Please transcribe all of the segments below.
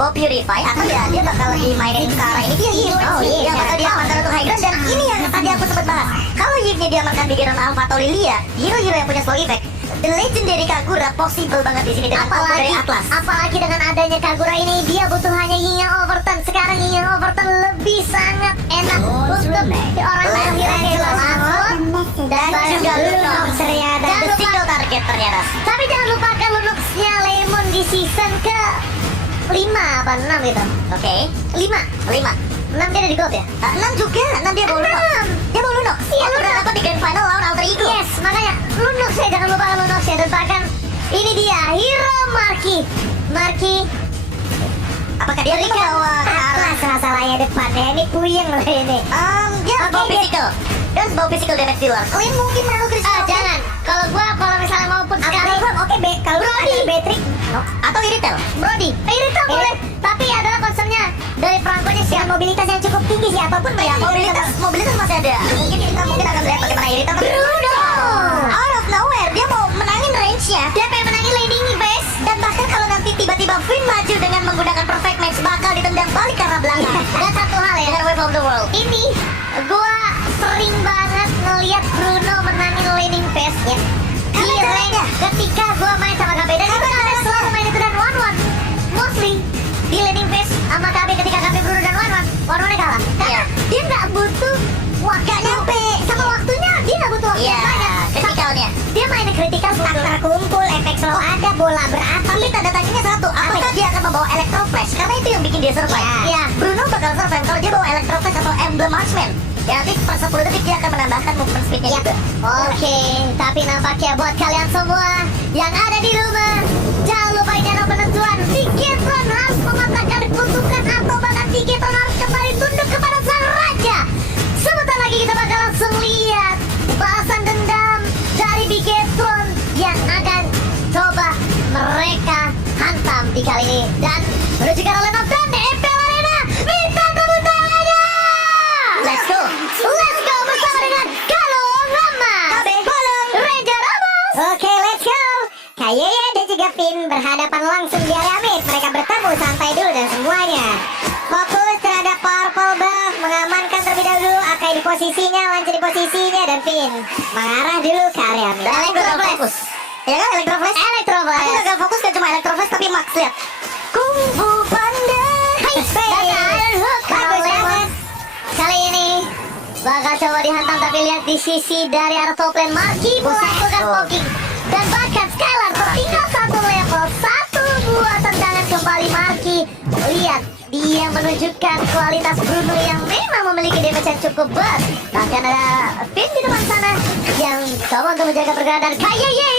Mau purify atau dia bakal dimainin ke arah ini dia heal. Oh iya, bakal dia amankan untuk high ground. Dan ini yang tadi aku sempat bahas, kalau Yip-nya dia makan Bigeron Alpha atau Lilia, hero-hero yang punya slow effect, The Legendary Kagura possible banget di sini dengan combo dari Atlas. Apalagi dengan adanya Kagura ini, dia butuh hanya Yin Yang Overturn. Sekarang Yin Yang Overturn lebih sangat enak untuk orang yang hero langsung. Dan juga Lunox ternyata the single target ternyata. Tapi jangan lupakan Lunox-nya Lemon di season ke 5 apa 6 gitu. Oke, 5 dia ada di gold ya? 6 juga, 6 dia bawa Lunox. Dia bawa Lunox. Iya, Waktu Lunox. berapa di Grand Final lawan Alter Ego. Yes, makanya Lunox ya, jangan lupakan Lunox ya. Dan bahkan ini dia hero Marky. Apakah dia Berikan membawa ke arah Atlas masalahnya depannya. Ini puyeng loh ini. dia Oke, bawa dia- physical. Dan bawa physical damage dealer. Kalian mungkin mau Crystal Jangan. Kalau misalnya mau put sekali. Oke, kalau Brody. ada Beatrix atau Iritel. Brody. Irita boleh. Tapi adalah concernnya dari perangkonya sih mobilitas yang cukup tinggi sih apapun Ya, mobilitas masih ada. Mungkin akan lihat bagaimana Iritel. Bruno. Out of nowhere dia mau menangin range-nya. Dia pengen menangin laning nih, guys. Dan bahkan kalau nanti tiba-tiba Finn maju dengan menggunakan perfect match, bakal ditendang balik ke arah belakang. Dan satu hal ya, Dengan Wave of the World. ini gua sering banget ngeliat Bruno menangin laning phase ya. Di range ketika gua main sama KB dan itu ada selalu main itu dan one mostly di laning phase sama KB ketika KB Bruno dan one kalah. Karena dia nggak butuh waktu nyampe. sama waktunya, dia nggak butuh waktu Iya, yang banyak. kritikalnya. Dia mainnya kritikal, stack terkumpul, efek slow ada, bola berapa. Tapi tanda tanyanya satu, apakah dia akan membawa Electro Flash? Karena itu yang bikin dia survive. Iya. Bruno bakal survive kalau dia bawa Electro Flash atau Emblem Marksman. Ya nanti per 10 detik dia akan menambahkan movement speednya juga. Oke, tapi nampaknya buat kalian semua yang ada di rumah, jangan lupa ini adalah penentuan. Vikitron harus mematahkan kutukan atau bahkan Vikitron harus kembali tunduk kepada sang raja. Sebentar lagi kita bakal langsung lihat balasan dendam dari Vikitron yang akan coba mereka hantam di kali ini. Dan menuju ke arah line up dan EPL Arena, minta tepuk tangannya. Let's go. Let's go bersama dengan Kalung Rama, Ranger Ramos. Oke, let's go. Kayeye dan juga Finn berhadapan langsung di area mid. Mereka bertemu, santai dulu dan semuanya fokus terhadap purple buff, mengamankan terlebih dahulu. Akai di posisinya, Lance di posisinya, dan Finn mengarah dulu ke area mid. Dan aku gagal fokus. Ya kan Electro Flash? Aku gagal fokus gak cuma Electro Flash tapi Max lihat. Kung Fu Panda. Dan Iron Hook. Bagus banget. Kali ini bakal coba dihantam, tapi lihat di sisi dari arah top lane Marky melakukan poking. Dan bahkan Skylar tertinggal satu level, satu buah tendangan kembali Marky. Lihat, dia menunjukkan kualitas Bruno yang memang memiliki damage yang cukup besar. Bahkan ada Finn di depan sana yang coba untuk menjaga pergerakan dan Kayeye.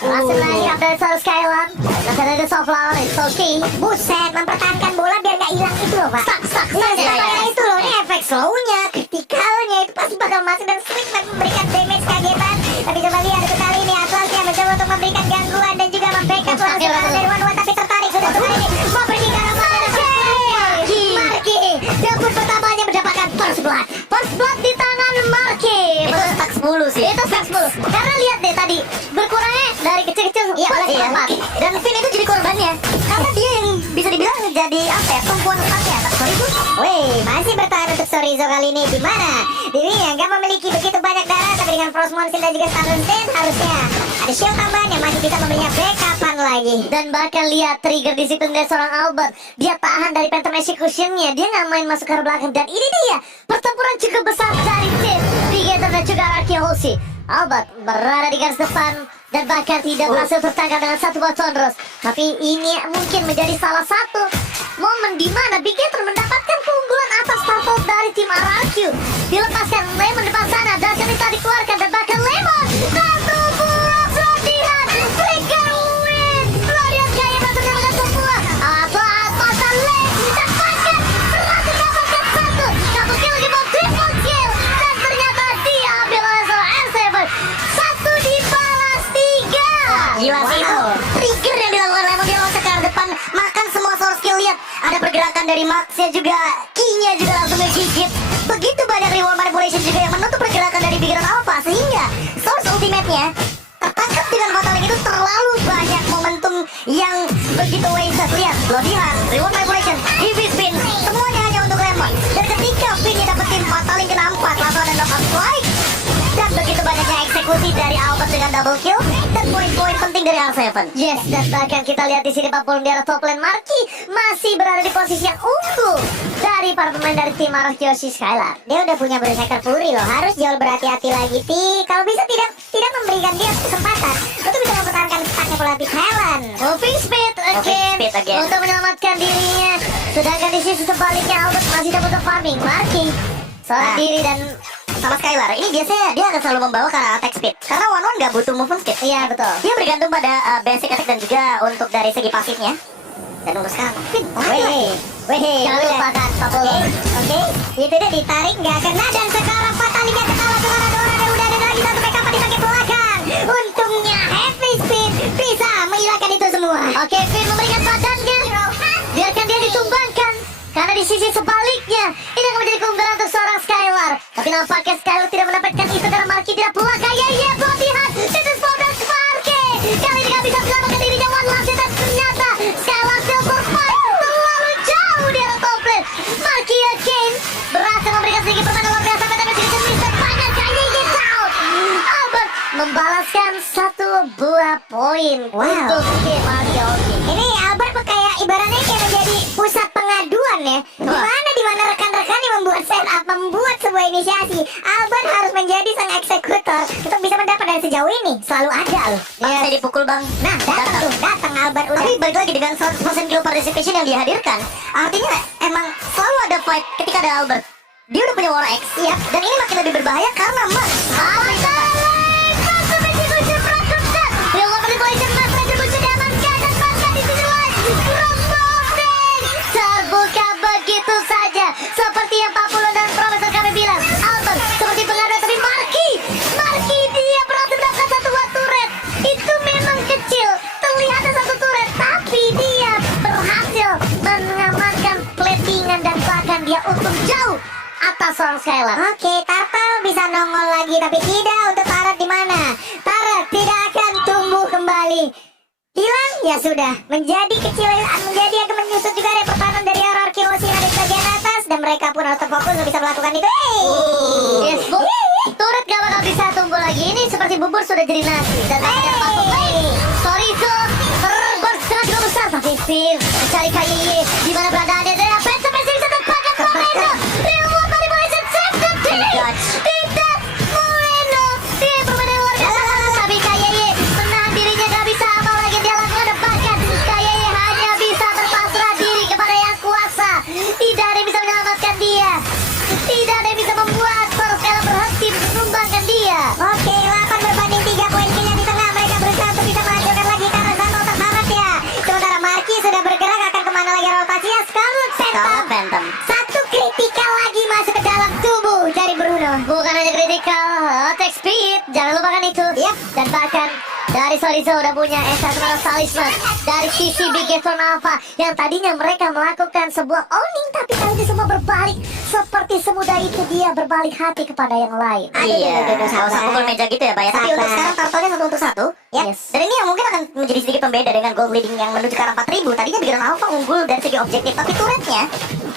Langsung lagi up dari seorang Skylar. Langsung ada soft lawan, it's okay. Buset, mempertahankan bola biar nggak hilang itu loh, Pak. Stuck. Ya. Itu loh, ini efek slow-nya, kritikalnya itu pasti bakal masuk dan sering memberikan damage kagetan. Tapi coba lihat itu kali ini Atlasnya mencoba untuk memberikan gangguan dan juga membackup langsung dari one tapi tertarik sudah kali ini mau pergi ke arah mana? Marky, debut pertamanya mendapatkan first blood di tangan Marky. Itu stack 10 sih. Itu stack 10. Karena lihat deh tadi berkurangnya dari kecil-kecil. Iya. Dan Finn itu jadi korbannya. Karena dia yang bisa dibilang jadi apa ya, tumpuan stacknya. Sorry Bu. Wih, masih bertahan untuk Sorizo kali ini. Di mana dirinya nggak memiliki begitu banyak darah, tapi dengan Frost Monsil dan juga Stardust Stand harusnya ada shield tambahan yang masih bisa memberinya backupan lagi. Dan bahkan lihat trigger disiplin dari seorang Albert. Dia tahan dari Phantom Execution-nya. Dia nggak main masuk ke arah belakang. Dan ini dia pertempuran cukup besar dari tim Vigator dan juga Araki Hoshi. Albert berada di garis depan dan bahkan tidak berhasil tertangkap dengan satu buah Thunders. Tapi ini mungkin menjadi salah satu momen di mana Vigator mendapatkan keunggulan atas purple dari tim Araki. Dilepaskan Lemon depan sana dan cerita dikeluarkan dan bahkan Lemon satu buah pelatihan Flicker win. Pelatihan kaya masukkan dengan semua pasal Lemon didapatkan berhasil dapatkan satu. Satu kill lagi mau triple kill dan ternyata dia ambil oleh seorang R7. Satu dibalas 3. Gila sih itu. Trigger yang dilakukan Lemon, dia loncat ke arah depan, makan semua source skill. Lihat ada pergerakan dari Max-nya juga, Ki-nya juga langsung ngegigit. begitu banyak reward manipulation juga yang menutup pergerakan dari pikiran Alpha, sehingga source ultimate-nya tertangkap dengan fatal link itu terlalu banyak momentum yang begitu wasted. Lihat, kelebihan, reward manipulation, heavy spin, semuanya hanya untuk Lemon. Dan ketika Finnya dapetin fatal link kena 4, langsung ada knockout strike. Dan begitu banyaknya eksekusi dari Albert dengan double kill dan poin-poin penting dari R7. Yes, dan bahkan kita lihat di sini Pak Pulung di arah top lane, Marky masih berada di posisi yang unggul dari para pemain dari tim arah Yoshi Skylar. Dia udah punya Berserker Fury loh, harus jauh berhati-hati lagi. Kalau bisa tidak memberikan dia kesempatan untuk bisa mempertahankan stacknya pelatih Helen. Moving speed again Untuk menyelamatkan dirinya. Sedangkan di sisi sebaliknya Albert masih dapat farming. Marky seorang diri dan sama Skylar, ini biasanya dia akan selalu membawa ke arah attack speed. Karena one-one gak butuh movement speed. iya betul. Dia bergantung pada basic attack dan juga untuk dari segi pasifnya. Dan untuk sekarang, Jangan lupakan Pak Pulung. Oke, itu dia ditarik nggak kena dan sekarang Fatalnya ketawa dengan ada udah ada lagi satu backup dipakai belakang. Untungnya Heavy Speed bisa menghilangkan itu semua. Oke, Finn memberikan badannya. Biarkan dia ditumbangkan. Karena di sisi sebaliknya, ini akan menjadi keunggulan untuk seorang Skylar. Tapi nampaknya Skylar tidak mendapatkan itu karena Marky tidak pulang. Kayaknya pelatihan. This is for the Marky. Kali ini gak bisa menyelamatkan dirinya. One last hit dan ternyata Skylar still survive. Terlalu jauh di arah top lane. Marky again berhasil memberikan sedikit permainan luar biasa. Tapi sedikit mistake banyak. Kayaknya down. Albert membalaskan satu buah poin untuk tim Marky. Ini Albert kayak ibaratnya kayak menjadi pusat pengaduan ya. Di mana rekan-rekan yang membuat setup, membuat sebuah inisiasi, Albert harus menjadi sang eksekutor untuk bisa mendapat dari sejauh ini. Selalu ada loh. Bang, saya dipukul bang. Nah, datang Albert udah. Tapi balik lagi dengan 100% kill participation yang dihadirkan. Artinya emang selalu ada fight ketika ada Albert. Dia udah punya War X, ya. Dan ini makin lebih berbahaya karena Mas terbuka begitu saja. Seperti yang Pak Pulung dan Profesor kami bilang, Albert seperti pengaruh, tapi Marky dia berhasil mendapatkan satu buah turret. Itu memang kecil, terlihatnya satu turret, tapi dia berhasil mengamankan platingan dan bahkan dia untung jauh atas seorang Skylar. Oke, Turtle bisa nongol lagi, tapi tidak untuk Turret di mana? Turret tidak akan tumbuh kembali. Hilang ya sudah, menjadi kecil, menjadi agak menyusut juga ada pertahanan dari hierarki Osina di bagian atas dan mereka pun harus terfokus untuk bisa melakukan itu. Yes, Bu. Turret gak bakal bisa tumbuh lagi. Ini seperti bubur sudah jadi nasi. Dan ada masuk lagi. Sorry, so bergerak cukup besar. Tapi Finn mencari KYY. Di mana beradaannya dari apa? Sampai bisa terpakai Moreno. Reward manipulation save the day. Tidak Moreno. Dia permainan luar biasa. Tapi KYY menahan dirinya gak bisa apa lagi dia lakukan. Bahkan KYY hanya bisa berpasrah diri kepada yang kuasa. Tidak ada yang bisa menyelamatkan dia. Tidak ada yang bisa membuat Skylar berhenti menumbangkan dia. Oke, 8 berbanding 3 poin killnya di tengah. Mereka berusaha untuk bisa menghancurkan lagi karena satu tertarik ya. Sementara Marky sudah bergerak akan kemana lagi rotasinya. Scarlet Phantom. Satu kritikal lagi masuk ke dalam tubuh dari Bruno. Bukan hanya kritikal, attack speed, jangan lupakan itu. Yap. Dan bahkan dari Sorizo udah punya Esasmara Talisman dari sisi Big Storm Alpha yang tadinya mereka melakukan sebuah owning, tapi kali ini semua berbalik. Seperti semudah itu dia berbalik hati kepada yang lain. Aduh, Nggak usah pukul meja gitu ya, Pak ya. Tapi Sabar. untuk sekarang turtle-nya satu untuk satu. Yes. Dan ini yang mungkin akan menjadi sedikit pembeda dengan gold leading yang menuju ke arah 4000. Tadinya Bigiran Alpha unggul dari segi objektif, tapi turretnya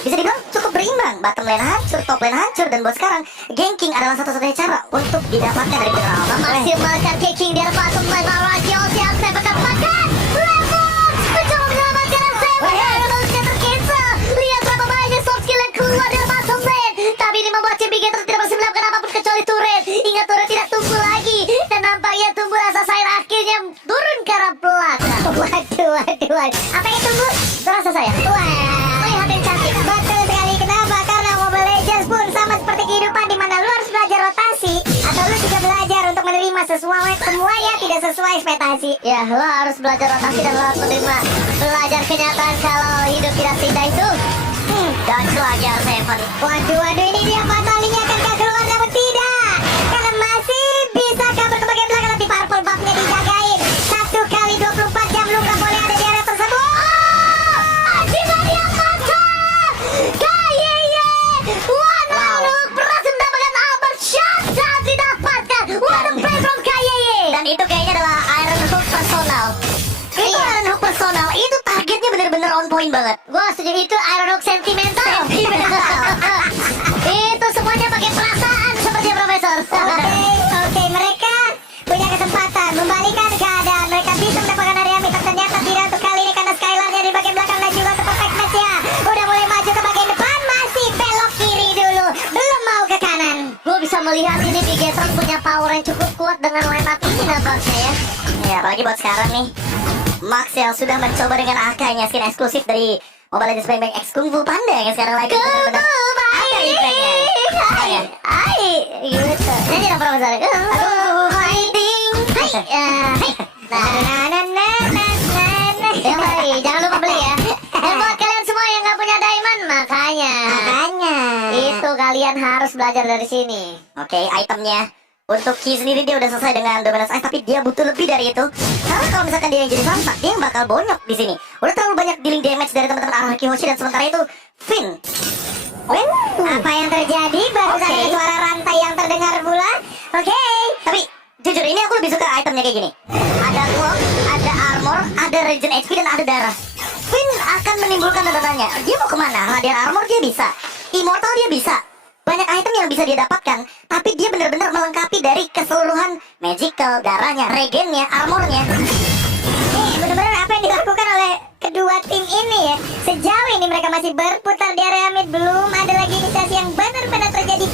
bisa dibilang cukup berimbang. Bottom lane hancur, top lane hancur, dan buat sekarang ganking adalah satu-satunya cara untuk didapatkan dari Bigiran Alpha. Maksimalkan ganking di arah bottom lane. Yosi Akse berkembangkan Lemon mencoba menyelamatkan Lemon tercancel. Lihat berapa banyak soft skill yang keluar dari bottom lane. Tapi ini membuat Jim Bigetron tidak masih melakukan apapun kecuali turret. Ingat turret tidak tumbuh lagi. Dan nampaknya tumbuh rasa sayang akhirnya turun ke arah belakang. Waduh. Apa yang tumbuh? Rasa sayang. Wah, melihat yang cantik. Betul sekali. Kenapa? Karena Mobile Legends pun sama seperti kehidupan di mana lu harus belajar rotasi atau lu juga belajar untuk menerima semuanya tidak sesuai ekspektasi. Ya, lo harus belajar rotasi dan lo harus menerima belajar kenyataan kalau hidup tidak seindah itu. Dan lagi R7. Waduh, ini dia fatalinya akan keluar namun tidak. Karena masih bisa kabur ke bagian belakang tapi purple buff-nya dijagain. 1 kali 24 jam lu gak boleh ada di area tersebut. Akibat yang mata. KYY. One look point banget. Gua setuju itu Iron Oak sentimental. Itu semuanya pakai perasaan seperti Profesor. Oke, mereka punya kesempatan membalikan keadaan. Mereka bisa mendapatkan area mid, ternyata tidak untuk kali ini karena Skylarnya di bagian belakang dan juga untuk perfect match ya. Udah mulai maju ke bagian depan, masih belok kiri dulu, belum mau ke kanan. Gue bisa melihat ini Bigetron punya power yang cukup kuat dengan line up ini nampaknya ya. Ya, apalagi buat sekarang nih. Max yang sudah mencoba dengan AK-nya, skin eksklusif dari Mobile Legends Bang Bang X Kung Fu Panda yang sekarang lagi benar-benar ada impactnya. Gitu. Nyanyi dong Profesor. Fighting. Jangan lupa beli ya. Dan buat kalian semua yang nggak punya diamond, makanya itu kalian harus belajar dari sini. Oke, itemnya untuk Ki sendiri dia udah selesai dengan Dominance Ice, tapi dia butuh lebih dari itu. Karena kalau misalkan dia yang jadi samsak, dia yang bakal bonyok di sini. Udah terlalu banyak dealing damage dari teman-teman Araki Hoshi, dan sementara itu Finn. Apa yang terjadi? Barusan ada suara rantai yang terdengar pula. Oke. Tapi jujur ini aku lebih suka itemnya kayak gini. Ada cloak, ada armor, ada regen HP, dan ada darah. Finn akan menimbulkan tanda-tanya. Dia mau kemana? Radiant armor dia bisa, immortal dia bisa. Banyak item yang bisa dia dapatkan, tapi dia benar-benar melengkapi dari keseluruhan magical, darahnya, regennya, armornya. Benar-benar apa yang dilakukan oleh kedua tim ini ya. Sejauh ini mereka masih berputar di area mid, belum ada lagi inisiasi yang benar-benar terjadi.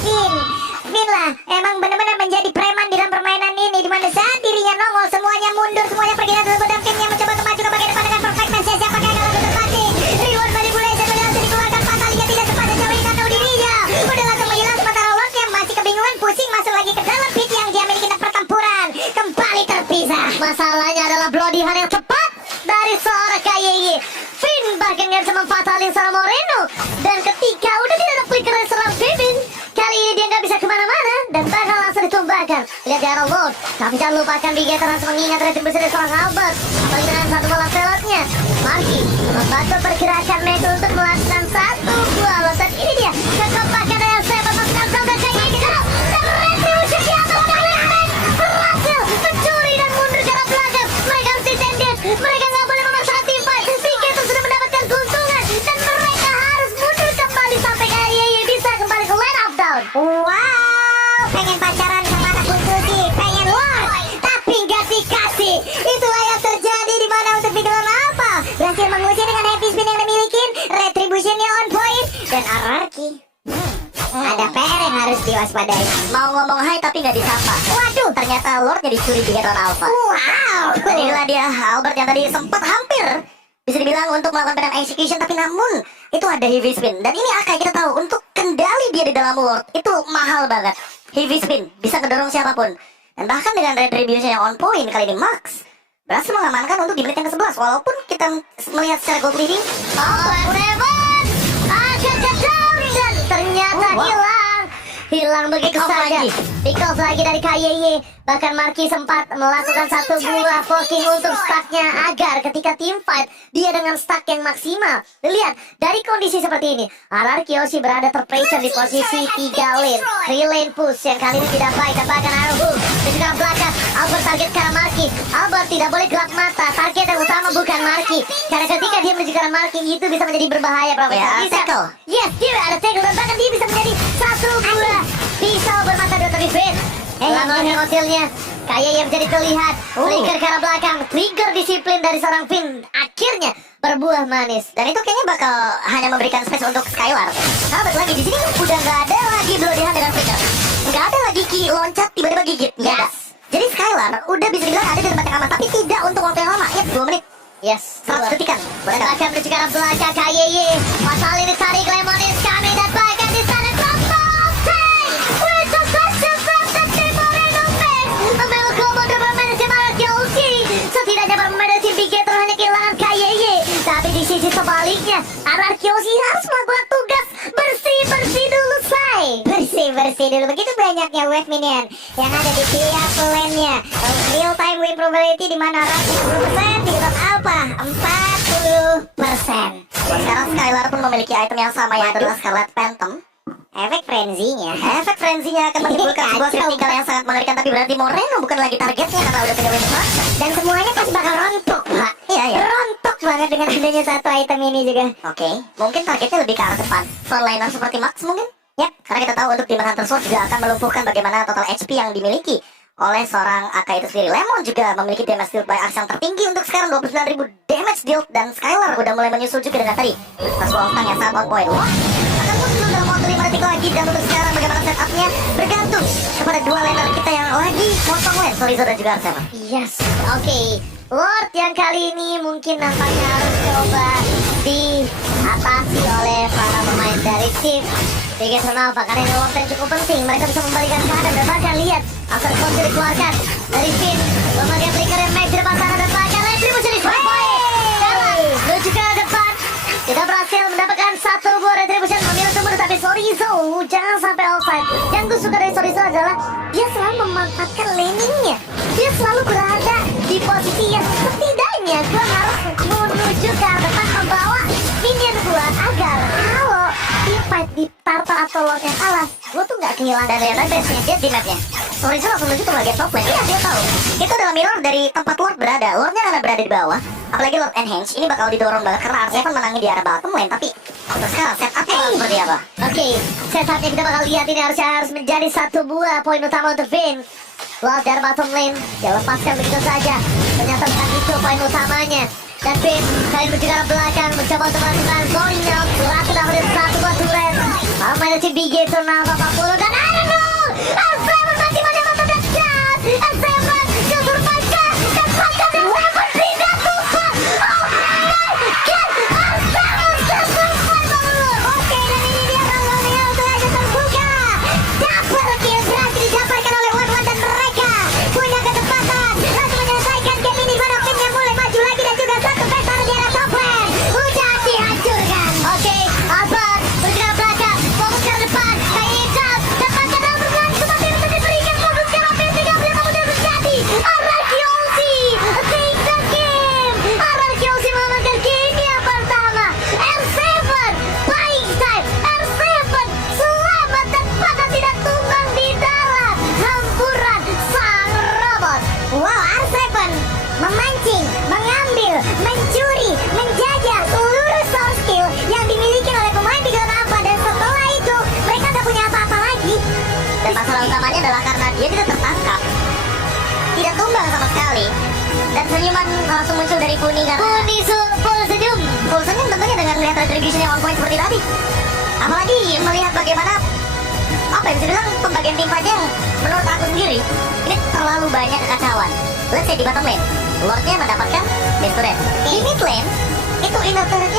Finn lah emang benar-benar menjadi preman di dalam permainan ini, di mana saat dirinya nongol semuanya mundur, semuanya pergi dan sedang timnya mencoba untuk maju ke bagian depan dengan perfect match. Siapa yang akan langsung terpati? Reward manipulation sudah langsung dikeluarkan, Fataliga tidak sempat sejauh ini karena dirinya udah langsung menghilang, sementara Lordnya masih kebingungan, pusing masuk lagi ke dalam pit yang dia miliki dan pertempuran kembali terpisah. Masalahnya adalah bloody hand yang tepat dari seorang KYY. Finn bahkan nggak bisa memfatalin seorang Moreno, dan ketika udah tidak ada flicker dari seorang Bibin, kali ini dia nggak bisa kemana-mana dan bakal langsung ditumbangkan. Lihat Darah Lord, tapi jangan lupakan Bigetron harus mengingat retribusi dari seorang Albert, apalagi dengan satu bola pelotnya. Marky membantu pergerakan Meg untuk melakukan satu buah lot, dan ini dia kekompakan yang saya memasukkan sampai KYY ke dalam, dan retribusi di atas kalian Meg berhasil mencuri dan mundur ke arah belakang. Mereka harus ditendek, mereka nggak boleh memaksakan tim fight. Bigetron sudah mendapatkan keuntungan dan mereka harus mundur kembali sampai KYY bisa kembali ke line up down. Wow, pengen pacaran sama anak kunci, pengen Lord, tapi nggak dikasih. Itulah yang terjadi di mana untuk Bigetron apa? Berhasil mengusir dengan heavy spin yang dimiliki, retributionnya on point, dan Araki. Ada PR yang harus diwaspadai. Mau ngomong hai tapi nggak disapa. Waduh, Ternyata Lordnya dicuri di Bigetron Alpha. wow. Dan inilah dia Albert yang tadi sempat hampir bisa dibilang untuk melakukan pen execution, tapi namun itu ada heavy spin. Dan ini Akai kita tahu untuk kendali dia di dalam Lord itu mahal banget. Heavy spin bisa ngedorong siapapun. Dan bahkan dengan retribution yang on point kali ini Max berhasil mengamankan untuk di menit yang ke-11. Walaupun kita melihat secara gold leading, Seven akan kedown dan ternyata hilang begitu saja. Pickles lagi dari KYY. Bahkan Marky sempat melakukan satu buah poking untuk stacknya agar ketika team fight dia dengan stack yang maksimal. Lihat dari kondisi seperti ini, Araki Hoshi berada terpressure di posisi 3 lane, 3 lane push yang kali ini tidak baik. Dan bahkan Arrow di sekarang belakang Albert target ke arah Marky. Albert tidak boleh gelap mata, target yang utama bukan Marky, karena ketika dia menuju ke arah Marky itu bisa menjadi berbahaya. Ya, tackle. Yes, dia ada tackle dan bahkan dia bisa menjadi satu buah pisau bermata dua tapi Finn. Langsung hasilnya kayak yang menjadi terlihat. Flicker ke arah belakang, trigger disiplin dari seorang Finn akhirnya berbuah manis. dan itu kayaknya bakal hanya memberikan space untuk Skylar. Karena balik lagi di sini udah nggak ada lagi bloody hand dengan flicker. Nggak ada lagi Ki loncat tiba-tiba gigit. Nggak ada. Jadi Skylar udah bisa dibilang ada di tempat yang aman, tapi tidak untuk waktu yang lama. Ya 2 menit. Yes, 100 detikan. Dan bahkan menuju ke arah belakang KYY. Pasal ini tarik Lemon is coming dan bahkan di sana Crumble Tank with a special from the team Moreno Fest. Ambil combo double manage Araki Hoshi. Setidaknya bermain tim Bigetron hanya kehilangan KYY. Tapi di sisi sebaliknya Araki Hoshi harus melakukan tugas bersih-bersih dulu say. Bersih-bersih dulu. Begitu banyaknya wave minion yang ada di tiap lane-nya. Real time win probability di mana Araki 10%, Bigetron Alpha 40%. Sekarang Skylar pun memiliki item yang sama, yaitu adalah Scarlet Phantom. Efek frenzy-nya. Efek frenzy-nya akan menimbulkan sebuah critical yang sangat mengerikan, tapi berarti Moreno bukan lagi targetnya karena udah punya win. Dan semuanya pasti bakal rontok, Pak. Iya. Rontok banget dengan adanya satu item ini juga. Oke, mungkin targetnya lebih ke arah depan. Frontliner seperti Max mungkin? Yap, karena kita tahu untuk Demon Hunter Sword juga akan melumpuhkan bagaimana total HP yang dimiliki oleh seorang Aka itu sendiri. Lemon juga memiliki damage dealt by Axe yang tertinggi untuk sekarang 29.000 damage dealt, dan Skylar udah mulai menyusul juga dengan tadi tas Wolfang yang sangat on point. Wah, akan muncul dalam waktu 5 detik lagi, dan untuk sekarang bagaimana setupnya bergantung kepada dua laner kita yang lagi motong lane, Sorizo dan juga Arseven. Yes, oke. Lord yang kali ini mungkin nampaknya harus coba diatasi oleh para pemain dari tim Bigetron Alpha, karena ini long time cukup penting. Mereka bisa membalikan keadaan dan bahkan lihat After Counter dikeluarkan dari Finn, memakai flicker yang match di depan sana dan bahkan retribution di swipe point. Jalan menuju ke depan, tidak berhasil mendapatkan satu buah retribution memilih sumber, tapi Sorizo jangan sampai offside. Yang gue suka dari Sorizo adalah dia selalu memanfaatkan laningnya. Dia selalu berada di posisi yang setidaknya gue harus menuju ke arah depan membawa minion gue agar kalau di fight di turtle atau lordnya kalah, gue tuh gak kehilangan. Dan lihat aja dia di mapnya, Sorizo langsung menuju ke bagian top lane. Iya, dia tahu itu adalah mirror dari tempat Lord berada. Lordnya karena berada di bawah, apalagi Lord Enhance ini bakal didorong banget karena Arseven menangi di arah bottom lane. Tapi untuk sekarang setupnya seperti apa? Oke, setupnya kita bakal lihat ini harus menjadi satu buah poin utama untuk Finn. Lord dari bottom lane, dia lepaskan begitu saja. Ternyata bukan itu poin utamanya. Dan Finn kali menuju ke arah belakang, mencoba untuk melakukan going out. Berhasil dapetin satu buah turret. Malah main si Bigetron Alpha 40 dan I don't know, Arseven masih mendapat dekat. Arseven kesurvive-kan, dapatkan Arseven tidak tumpah. Oh my god, Arseven survive. Oke, dan ini dia kalau untuk aja terbuka. Double kill berhasil didapatkan oleh Wan dan mereka punya ketepatan langsung menyelesaikan game ini. Mana Finn yang mulai maju lagi dan juga satu pesta di arah top lane udah dihancurkan. Oke, Albert bergerak belakang, fokus ke depan, kayak hijab, dapatkan dalam bergerak seperti untuk diberikan fokus ke arah Finn 35 kemudian terjadi Araki-Olsi take the game. Araki-Olsi mengamankan game yang pertama. R7 buying time, R7 selamat dan pada tidak tumbang di dalam hamburan sang robot. Wow, R7 memancing, mengambil, mencuri, menjajah seluruh source skill yang dimiliki oleh pemain Bigetron Alpha, dan setelah itu mereka tak punya apa-apa lagi. Dan masalah utamanya adalah karena dia tidak tertangkap, tidak tumbang sama sekali, dan senyuman langsung muncul dari Puni karena Full senyum. full senyum tentunya dengan melihat retribution yang on point seperti tadi. Apalagi melihat bagaimana apa yang bisa bilang pembagian tim fight yang menurut aku sendiri ini terlalu banyak kekacauan. Let's say di bottom lane, Lordnya mendapatkan best turret. Di mid lane itu inner turretnya